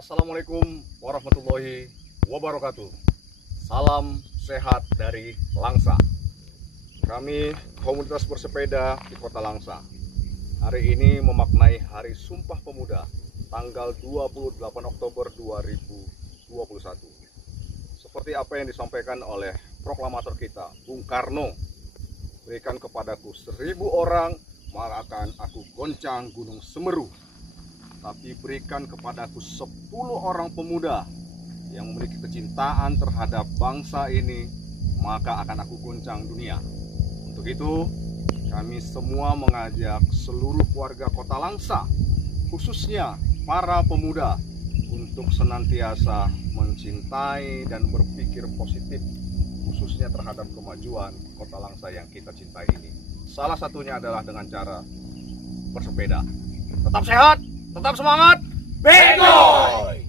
Assalamualaikum warahmatullahi wabarakatuh. Salam sehat dari Langsa. Kami komunitas bersepeda di Kota Langsa hari ini memaknai Hari Sumpah Pemuda tanggal 28 Oktober 2021. Seperti apa yang disampaikan oleh proklamator kita, Bung Karno, berikan kepadaku 1000 orang maka akan aku goncang Gunung Semeru. Tapi berikan kepadaku 10 orang pemuda yang memiliki kecintaan terhadap bangsa ini, maka akan aku guncang dunia. Untuk itu, kami semua mengajak seluruh warga Kota Langsa, khususnya para pemuda, untuk senantiasa mencintai dan berpikir positif, khususnya terhadap kemajuan Kota Langsa yang kita cintai ini. Salah satunya adalah dengan cara bersepeda. Tetap sehat, tetap semangat, Begoy!